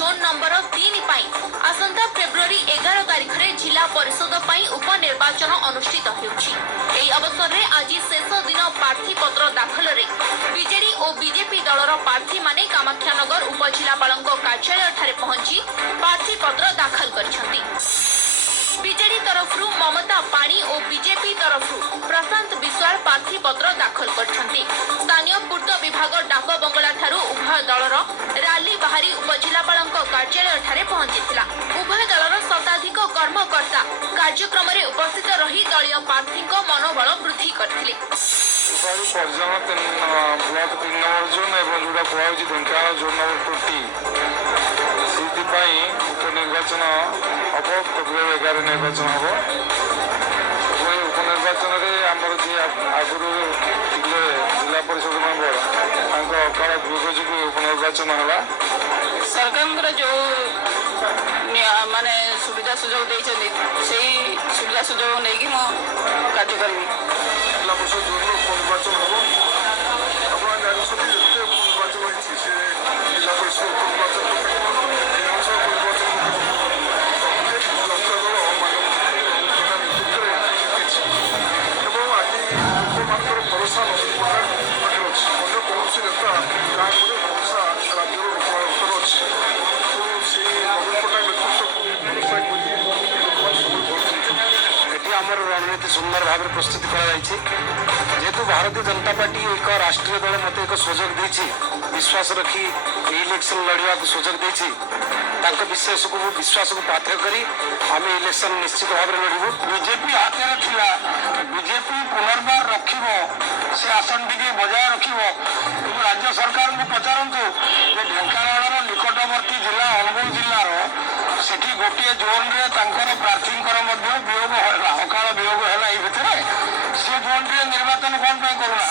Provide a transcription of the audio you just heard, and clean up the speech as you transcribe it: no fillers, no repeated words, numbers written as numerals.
Zone number 3 आसंता February 11 तारिख में जिला परिषद उपनिर्वाचन अनुष्ठित होउछि। अवसर में आज शेष दिन प्रार्थी पत्र दाखल रे बीजेडी और बीजेपी दलर प्रार्थी माने कामाख्यानगर उपजिलापाल कार्यालय ठारे पहुंची प्रार्थी पत्र दाखल करिसेंति। बीजेडी तरफ ममता पाणी और बीजेपी तरफ प्रशांत विश्वाल प्रार्थी पत्र दाखल करछंती। स्थानीय पूर्त विभाग डाक बंगला ठारू उभय दलर रैली बाहरी उपजिलापाल कार्यालय ठारे पहुंचीथिला। उभय दलर शताधिक कर्मकर्ता कार्यक्रम में उपस्थित रही दलीय प्रार्थी मनोबल वृद्धि करथिले। निर्वाचन हम फेब्रुआरी 11 निर्वाचन हम उपनिर्वाचन में आमर जी आगुरी जिला परिषद मेम्बर अकाल वियोग जो उपनिर्वाचन है सरकार जो माने सुविधा सुजोग से सुविधा सुजोग नहीं कार्य करी जिला परिषद जो उपनिर्वाचन हम अपना उपनिर्वाचन जिला परिषद उपनिर्वाचन रणनीति सुंदर भाव प्रस्तुत जेहेतु भारतीय जनता पार्टी एक राष्ट्रीय दल मत एक सुजोग देछि विश्वास रखी इलेक्शन लड़वा को सुजोग देछि विशेष को विश्वास को पात्र करी आम इलेक्शन निश्चित भाव लड़ू। बीजेपी हाथ में थिला बीजेपी पुनर्बार रखिब से आसन टी बजाय रखिब राज्य सरकार को पचारतु ढेंकानाल निकटवर्ती जिला अनुगुल जिलार सेठी गोटे जोन रे प्रार्थी वियोग है अकाल वियोग है भितर से जोन रे निर्वाचन कौन करूना।